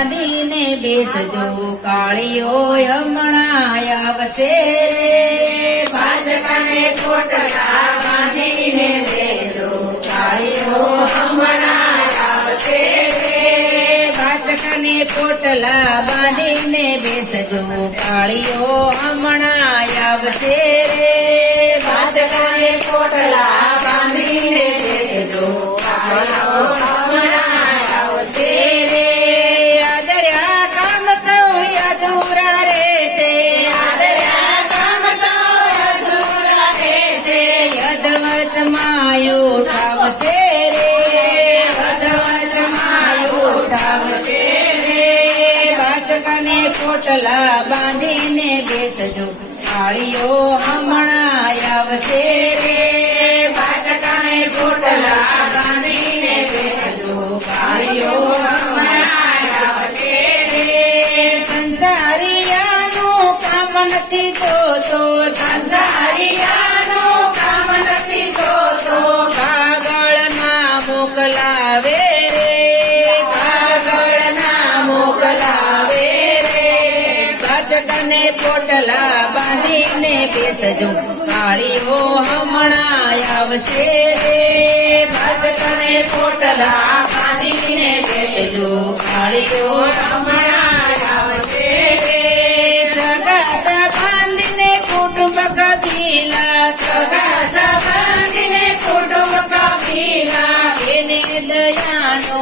બાંધીને બેસજો, કાળીઓ હમણાં આવશે બાજકાને કોટલા બાંધીને દેજો, કાળીઓ હમણાં પોટલા બાંધીને બેસજો, કાળીઓ હમણાં આવશે રે. બાજકાને કોટલા બાંધીને બેસજો, કાળીઓ યદવતમાં ઠાવશે રે. યદવતમાં ઠાવશે રે. બાચકાને પોટલા બાંધીને બેસજો. થાળીઓ હમણાં આવશે રે. ભાત કને પોટલા બાંધીને બેસજો. થાળીઓ હમણાં કામ નથી તો સંસારિયાનું નથી જોતો. મોકલાવે રે કાગળના મોકલાવે રે બાજકાને પોટલા બાંધીને બેસજો કાળીઓ હમણાં આવશે રે ભગતને પોટલા બાંધીને બેસજો કાળીઓ હમણાં આવશે રે. સગાત બાંધીને કુટુંબ કબીલા સગા દયાનો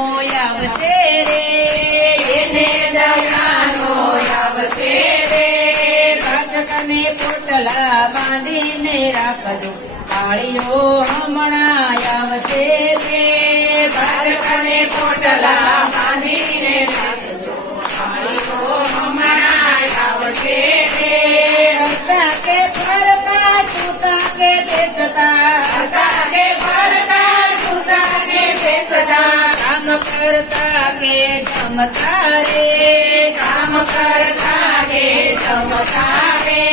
પોટલા બાંધીને રાખજો, કાળીઓ હમણાં આવશે રે બાળકને પોટલા બાંધીને રાખજો. કાળીઓ હમણાં આવશે કે ફરતા કરતા કે જમતા રે કામ કરતા કે જમતા રે.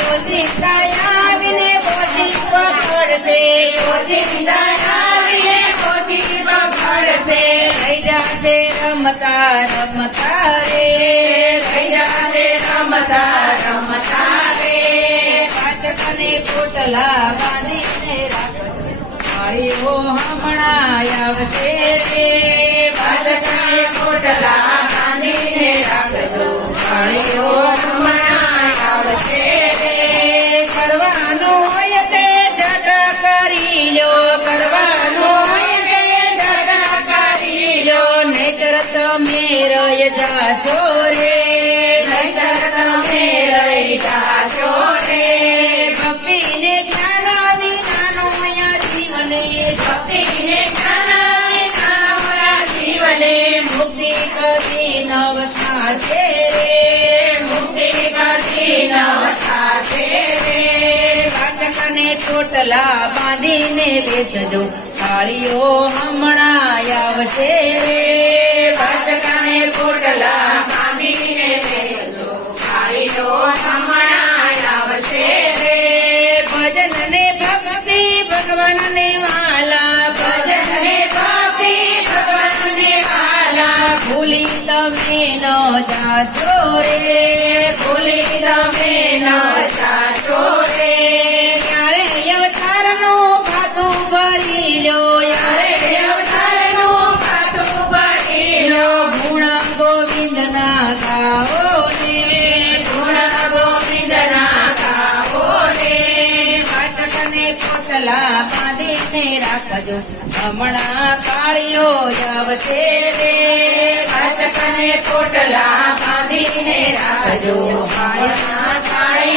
રોજિંદા આવીને બોધી પકડશે રોજિંદા આવીને પોતી બગડશે. લઈ જાશે રમતા રમતા રે લઈ જાને રમતા રમતા રે. બાચકાને પોટલા બાંધીને રાખજો કાળીઓ હમણાં આવશે રે બાળકને પોટલા કરવાનું જટ કરવાનું હોય તે તમે રહી જાશો રે નહીંતર તમે રહી જાશો. ભક્તિને જ્ઞાન વિનાનું જીવને ભક્તિને જ્ઞાન નવ સાસે રે મુક્તિ કરતી નવસાશે રે. બાચકાને ટોટલા બાંધીને બેસજો કાળીઓ હમણાં આવશે રે બાળકને પોટલા બાંધીને દેજો. કાળીઓ હમણાં આવશે રે. ભજન ને ભક્તિ ભગવાન ને જાશો રે. બાચકને પોટલા બાંધીને રાખજો હમણાં કાળીઓ આવશે રે પોટલા બાંધીને રાખજો. હમણાં કાળિયા